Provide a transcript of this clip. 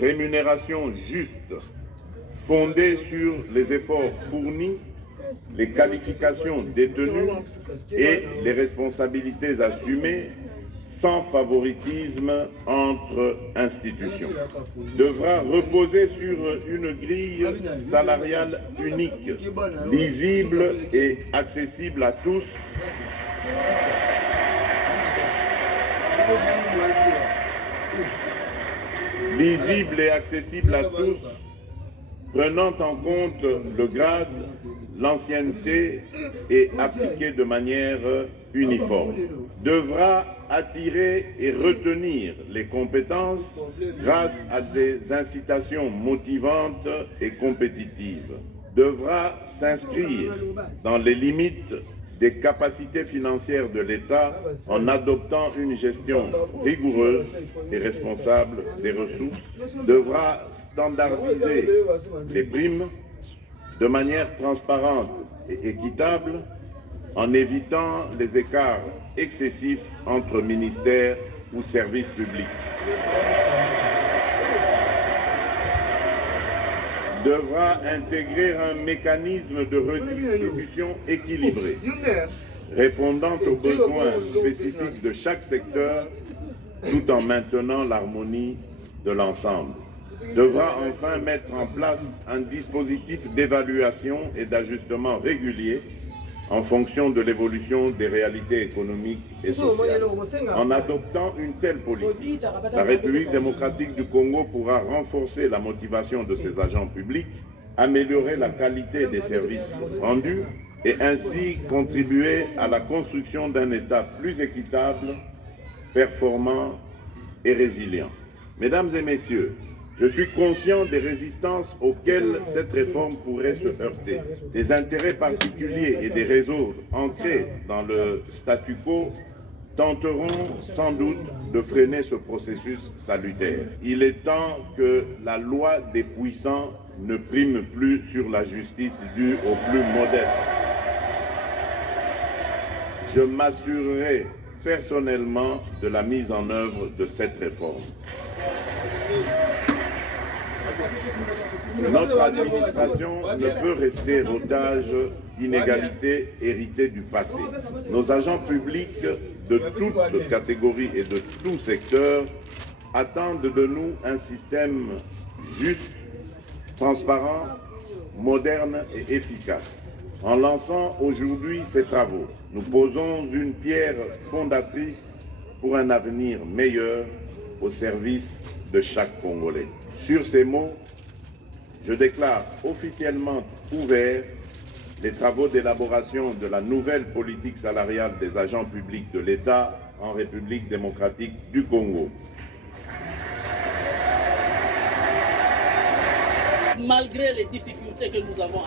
rémunération juste, fondée sur les efforts fournis, les qualifications détenues et les responsabilités assumées, sans favoritisme entre institutions, devra reposer sur une grille salariale unique, lisible et accessible à tous, prenant en compte le grade, l'ancienneté et appliquée de manière uniforme, devra attirer et retenir les compétences grâce à des incitations motivantes et compétitives, devra s'inscrire dans les limites des capacités financières de l'État en adoptant une gestion rigoureuse et responsable des ressources, devra standardiser les primes de manière transparente et équitable en évitant les écarts excessifs entre ministères ou services publics. Devra intégrer un mécanisme de redistribution équilibré, répondant aux besoins spécifiques de chaque secteur tout en maintenant l'harmonie de l'ensemble. Devra enfin mettre en place un dispositif d'évaluation et d'ajustement régulier en fonction de l'évolution des réalités économiques et sociales. En adoptant une telle politique, la République démocratique du Congo pourra renforcer la motivation de ses agents publics, améliorer la qualité des services rendus et ainsi contribuer à la construction d'un État plus équitable, performant et résilient. Mesdames et messieurs, je suis conscient des résistances auxquelles cette réforme pourrait se heurter. Des intérêts particuliers et des réseaux ancrés dans le statu quo tenteront sans doute de freiner ce processus salutaire. Il est temps que la loi des puissants ne prime plus sur la justice due aux plus modestes. Je m'assurerai personnellement de la mise en œuvre de cette réforme. Notre administration ne peut rester otage d'inégalités héritées du passé. Nos agents publics de toutes catégories et de tout secteur attendent de nous un système juste, transparent, moderne et efficace. En lançant aujourd'hui ces travaux, nous posons une pierre fondatrice pour un avenir meilleur au service de chaque Congolais. Sur ces mots, je déclare officiellement ouverts les travaux d'élaboration de la nouvelle politique salariale des agents publics de l'État en République démocratique du Congo. Malgré les difficultés que nous avons